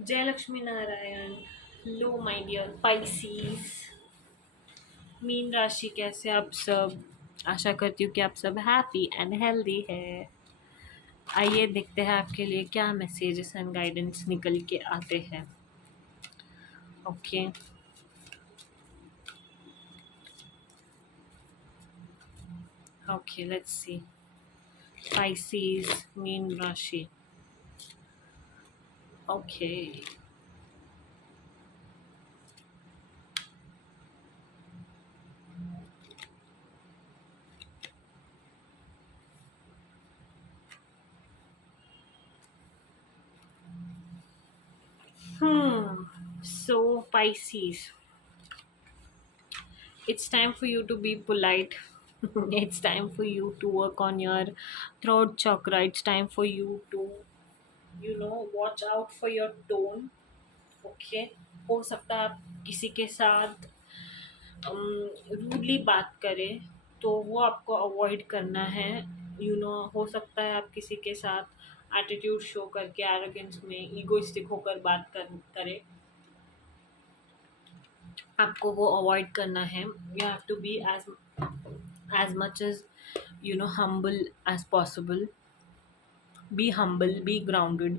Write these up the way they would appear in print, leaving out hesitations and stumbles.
जय लक्ष्मी नारायण। लो my dear पाइसीस, मीन राशि कैसे आप सब। आशा करती हूँ कि आप सब हैप्पी एंड हेल्दी है। आइए देखते हैं आपके लिए क्या मैसेजेस एंड गाइडेंस निकल के आते हैं। Okay, okay, let's see. Pisces, मीन राशि। Okay. So Pisces, it's time for you to be polite. It's time for you to work on your throat chakra. It's time for you to watch out for your tone. Okay, हो सकता है आप किसी के साथ रूडली बात करें, तो वो आपको अवॉइड करना है। हो सकता है आप किसी के साथ एटीट्यूड शो करके एरोगेंस में ईगोइस्टिक होकर बात करें, आपको वो अवॉइड करना है। You have to be as much as humble as possible. Be humble, be grounded.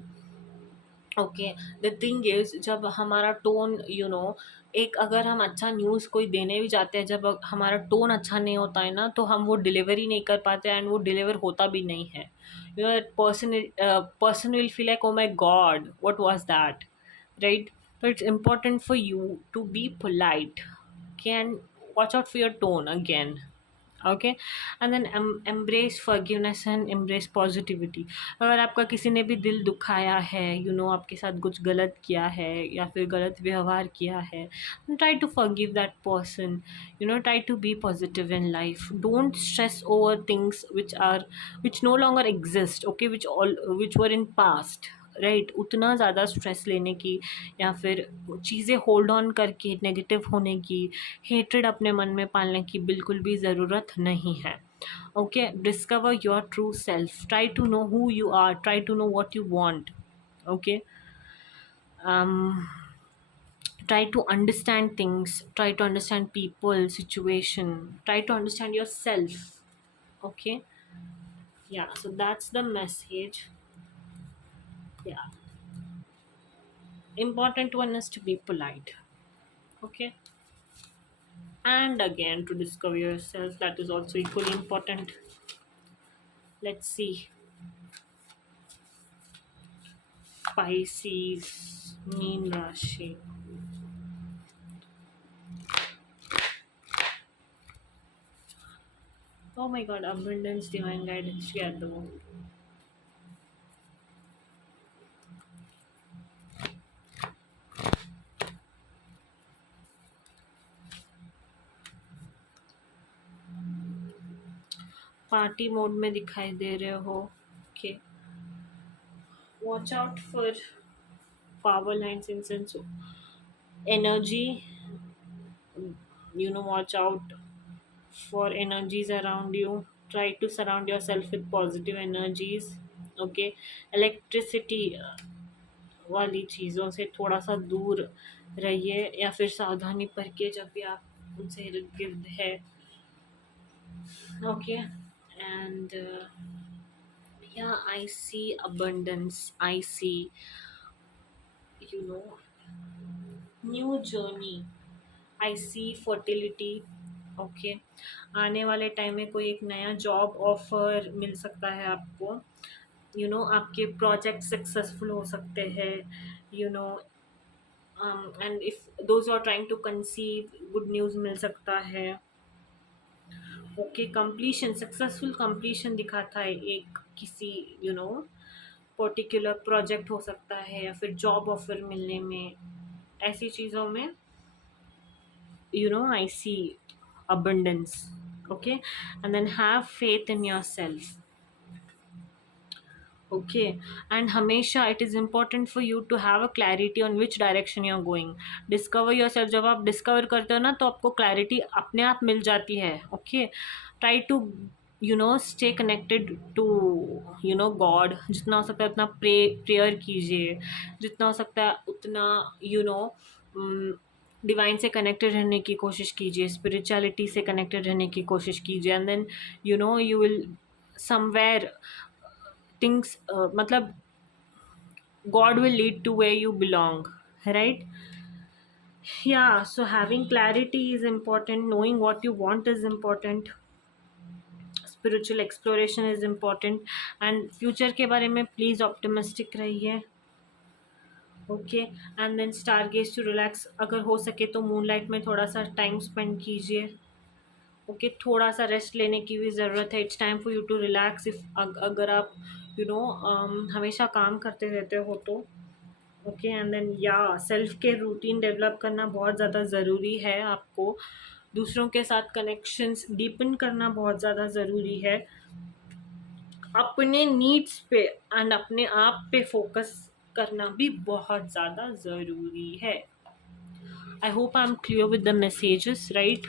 Okay, the thing is, जब हमारा टोन एक, अगर हम अच्छा न्यूज़ कोई देने भी जाते हैं, जब हमारा टोन अच्छा नहीं होता है ना, तो हम वो डिलीवरी नहीं कर पाते एंड वो डिलीवर होता भी नहीं है। Person will feel like, oh my God, what was that, right? तो it's important for you to be polite, can watch out for your tone again. Okay, and then embrace forgiveness and embrace positivity. अगर आपका किसी ने भी दिल दुखाया है, आपके साथ कुछ गलत किया है या फिर गलत व्यवहार किया है, try to forgive that person. Try to be positive in life, don't stress over things which no longer exist, okay, which were in past, right? उतना ज़्यादा स्ट्रेस लेने की या फिर चीज़ें होल्ड ऑन करके नेगेटिव होने की, हेट्रेड अपने मन में पालने की बिल्कुल भी ज़रूरत नहीं है। Okay, discover your true self, try to know who you are, try to know what you want. Okay, try to understand things, try to understand people, situation, try to understand yourself. Okay, yeah, so that's the message. Yeah, important one is to be polite. Okay, and again, to discover yourself, that is also equally important. Let's see. Pisces, Meen Rashi. Oh my god, abundance, divine guidance, share the world. Party mode में दिखाई दे रहे हो। Okay, watch out for power lines in sense of energy. Watch out for energies around you. Try to surround yourself with positive energies. Okay, electricity वाली चीज़ों से थोड़ा सा दूर रहिए, या फिर सावधानी करके जब भी आप उनसे इर्द गिर्द है। Okay, and yeah, I see abundance, I see you know new journey, I see fertility. Okay, आने वाले टाइम में कोई एक नया जॉब ऑफर मिल सकता है आपको। आपके प्रोजेक्ट सक्सेसफुल हो सकते हैं। You know and if those are trying to conceive, good news मिल सकता है। ओके, कंप्लीशन, सक्सेसफुल कंप्लीशन दिखाता है एक किसी पर्टिकुलर प्रोजेक्ट हो सकता है, या फिर जॉब ऑफर मिलने में, ऐसी चीज़ों में I see abundance. Okay, and then have faith in yourself. Okay, and हमेशा it is important for you to have a clarity on which direction you are going. Discover yourself, जब आप discover करते हो ना, तो आपको clarity अपने आप मिल जाती है. Okay, try to stay connected to God, जितना हो सकता है उतना प्रेयर कीजिए, जितना हो सकता है उतना डिवाइन से कनेक्टेड रहने की कोशिश कीजिए, स्पिरिचुअलिटी से कनेक्टेड रहने की कोशिश कीजिए, and then you will somewhere things, मतलब God will lead to where you belong, right? Yeah, so having clarity is important, knowing what you want is important, spiritual exploration is important, and future के बारे में please optimistic रहिए. Okay, and then star gaze to relax, अगर हो सके तो मूनलाइट में थोड़ा सा टाइम स्पेंड कीजिए. ओके, थोड़ा सा रेस्ट लेने की भी ज़रूरत है. It's time for you to relax. If अगर आप हमेशा काम करते रहते हो तो ओके, एंड देन या सेल्फ केयर रूटीन डेवलप करना बहुत ज़्यादा ज़रूरी है आपको. दूसरों के साथ कनेक्शंस डीपन करना बहुत ज़्यादा ज़रूरी है. अपने नीड्स पे एंड अपने आप पे फोकस करना भी बहुत ज़्यादा ज़रूरी है. I hope I am clear with the messages, right?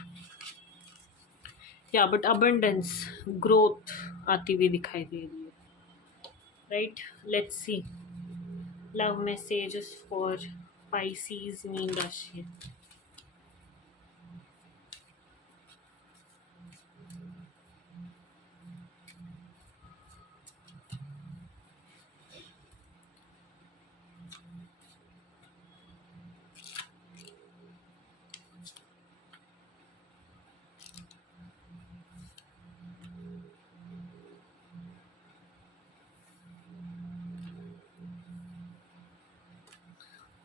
या बट अबंडेंस, ग्रोथ आती हुई दिखाई दे रही है, right? Let's see love messages for Pisces mean Rashi.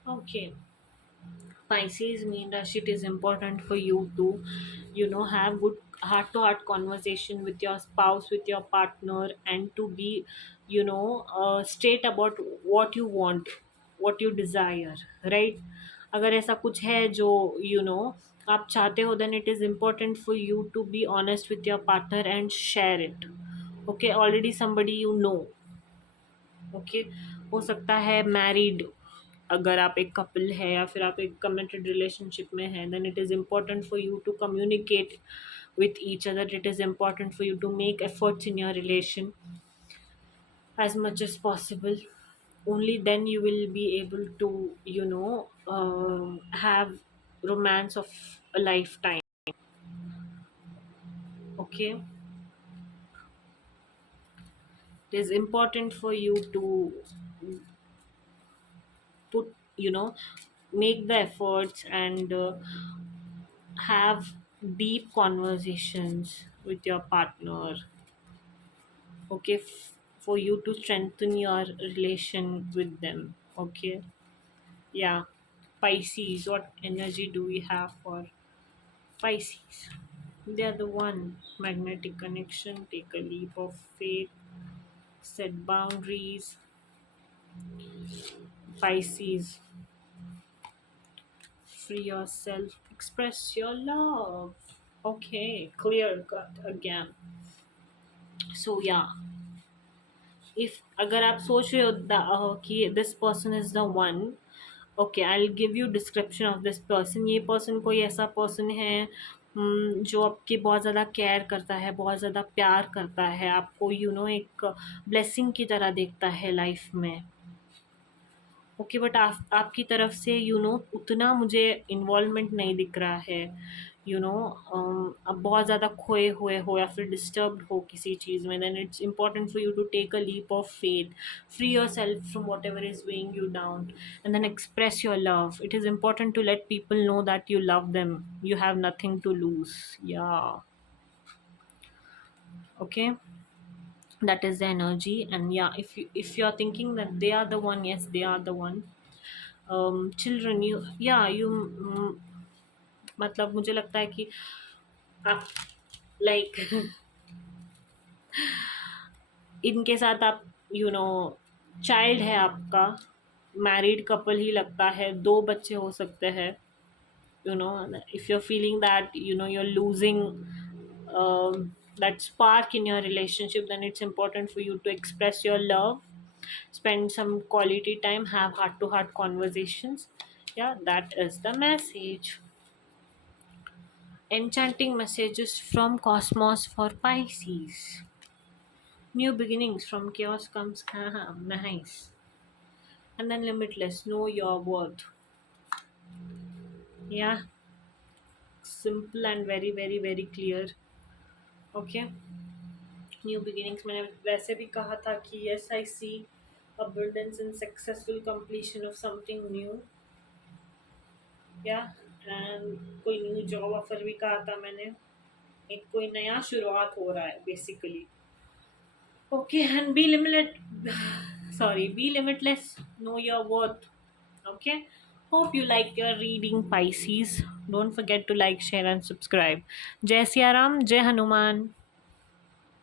Okay, Pisces mean Rashi, it is important for you to, have good heart to heart conversation with your spouse, with your partner, and to be, straight about what you want, what you desire, right? अगर ऐसा कुछ है जो आप चाहते हो, then it is important for you to be honest with your partner and share it. Okay, already somebody okay, हो सकता है मैरिड, अगर आप एक कपल है या फिर आप एक कमिटेड रिलेशनशिप में हैं, then it is important for you to communicate with each other. It is important for you to make efforts in your relation as much as possible. Only then you will be able to have romance of a lifetime. Okay, it is important for you to put make the efforts and have deep conversations with your partner. Okay, for you to strengthen your relation with them. Okay, yeah. Pisces, what energy do we have for Pisces? They are the one. Magnetic connection, take a leap of faith, set boundaries. Pisces, free yourself, express your love. Okay, clear cut again. So yeah, if अगर आप सोच रहे हो कि this person is the one, okay, I give you description of this person. ये पर्सन कोई ऐसा पर्सन है जो आपकी बहुत ज़्यादा केयर करता है, बहुत ज़्यादा प्यार करता है, आपको एक ब्लेसिंग की तरह देखता है लाइफ में. ओके, बट आपकी तरफ से उतना मुझे इन्वॉल्वमेंट नहीं दिख रहा है. अब बहुत ज़्यादा खोए हुए हो या फिर डिस्टर्ब्ड हो किसी चीज़ में, then it's important for you to take a leap of faith, free yourself from whatever is weighing you down, and then express your love. It is important to let people know that you love them. You have nothing to lose. Yeah. Okay, that is the energy. And yeah, if you're thinking that they are the one, yes, they are the one. Children, you, yeah, you, मतलब मुझे लगता है कि आप लाइक इनके साथ आप चाइल्ड है आपका, मैरिड कपल ही लगता है, 2 बच्चे हो सकते हैं. If you're feeling that you're losing that spark in your relationship, then it's important for you to express your love, spend some quality time, have heart to heart conversations. Yeah, that is the message. Enchanting messages from cosmos for Pisces. New beginnings from chaos comes calm. Nice. And then limitless. Know your worth. Yeah. Simple and very very very clear. Okay. New beginnings मैंने वैसे भी कहा था कि yes I see abundance and successful completion of something new. या and कोई new job offer भी कहा था मैंने. एक कोई नया शुरुआत हो रहा है basically. Okay and be limited sorry, be limitless, know your worth. Okay, hope you like your reading, Pisces. Don't forget to like, share and subscribe. Jai Siya Ram, Jai Hanuman.